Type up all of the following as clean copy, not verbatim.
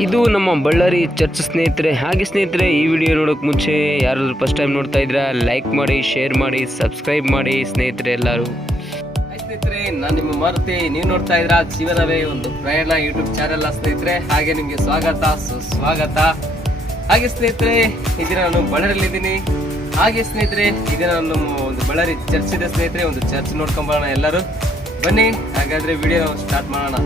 ಇದು ನಮ್ಮ ಬಳ್ಳಾರಿ ಚರ್ಚ್ ಸ್ನೇಹಿತರೆ. ಹಾಗೆ ಸ್ನೇಹಿತರೆ, ಈ ವಿಡಿಯೋ ನೋಡೋಕೆ ಮುಂಚೆ ಯಾರಾದರೂ ಫಸ್ಟ್ ಟೈಮ್ ನೋಡ್ತಾ ಇದ್ರೆ ಲೈಕ್ ಮಾಡಿ, ಶೇರ್ ಮಾಡಿ, ಸಬ್ಸ್ಕ್ರೈಬ್ ಮಾಡಿ ಸ್ನೇಹಿತರೆ ಎಲ್ಲರೂ. ಸ್ನೇಹಿತರೆ, ನಾನು ನಿಮ್ಮ ಮಾರುತಿ, ನೀವು ನೋಡ್ತಾ ಇದ್ರ ಜೀವನವೇ ಒಂದು ಪ್ರಯಾಣ ಯೂಟ್ಯೂಬ್ ಚಾನೆಲ್ ಸ್ನೇಹಿತರೆ. ಹಾಗೆ ನಿಮಗೆ ಸ್ವಾಗತ, ಸುಸ್ವಾಗತ. ಹಾಗೆ ಸ್ನೇಹಿತರೆ, ಈ ದಿನ ನಾನು ಬಳ್ಳಾರಿಯಲ್ಲಿದ್ದೀನಿ. ಹಾಗೆ ಸ್ನೇಹಿತರೆ, ಈ ದಿನ ನಮ್ಮ ಒಂದು ಬಳ್ಳಾರಿ ಚರ್ಚ್ ಇದೆ ಸ್ನೇಹಿತರೆ. ಒಂದು ಚರ್ಚ್ ನೋಡ್ಕೊಂಬರೋಣ ಎಲ್ಲರೂ. ಬನ್ನಿ, ಹಾಗಾದ್ರೆ ವಿಡಿಯೋ ಸ್ಟಾರ್ಟ್ ಮಾಡೋಣ.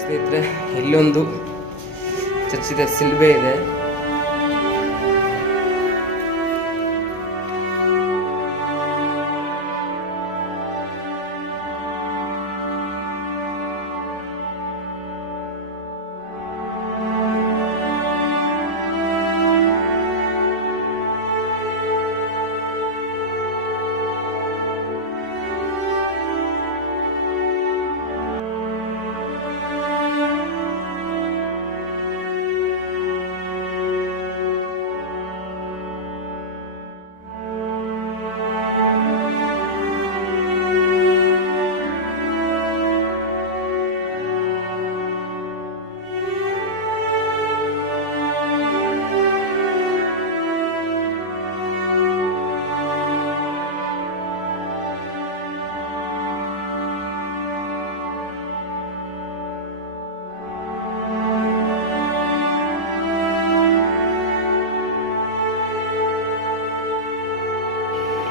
ಸ್ನೇಹಿತರೆ, ಇಲ್ಲೊಂದು ಚರ್ಚ್ ಇದೆ, ಸಿಲ್ವೆ ಇದೆ.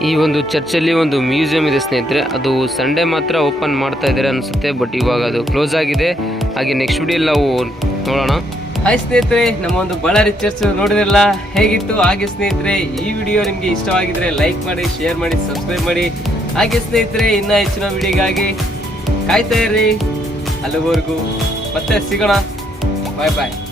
ಈ ಒಂದು ಚರ್ಚಲ್ಲಿ ಒಂದು ಮ್ಯೂಸಿಯಂ ಇದೆ ಸ್ನೇಹಿತರೆ. ಅದು ಸಂಡೇ ಮಾತ್ರ ಓಪನ್ ಮಾಡ್ತಾ ಇದ್ದಾರೆ ಅನಿಸುತ್ತೆ, ಬಟ್ ಇವಾಗ ಅದು ಕ್ಲೋಸ್ ಆಗಿದೆ. ಹಾಗೆ ನೆಕ್ಸ್ಟ್ ವಿಡಿಯೋಲ್ಲಿ ನಾವು ನೋಡೋಣ. ಹಾಯ್ ಸ್ನೇಹಿತರೆ, ನಮ್ಮ ಒಂದು ಬಳ್ಳಾರಿ ಚರ್ಚ್ ನೋಡಿದ್ರಲ್ಲ, ಹೇಗಿತ್ತು? ಹಾಗೆ ಸ್ನೇಹಿತರೆ, ಈ ವಿಡಿಯೋ ನಿಮಗೆ ಇಷ್ಟವಾಗಿದ್ರೆ ಲೈಕ್ ಮಾಡಿ, ಶೇರ್ ಮಾಡಿ, ಸಬ್ಸ್ಕ್ರೈಬ್ ಮಾಡಿ. ಹಾಗೆ ಸ್ನೇಹಿತರೆ, ಇನ್ನೂ ಹೆಚ್ಚಿನ ವಿಡಿಯೋಗಾಗಿ ಕಾಯ್ತಾ ಇರ್ರಿ. ಅಲ್ಲಿವರೆಗೂ ಮತ್ತೆ ಸಿಗೋಣ. ಬಾಯ್ ಬಾಯ್.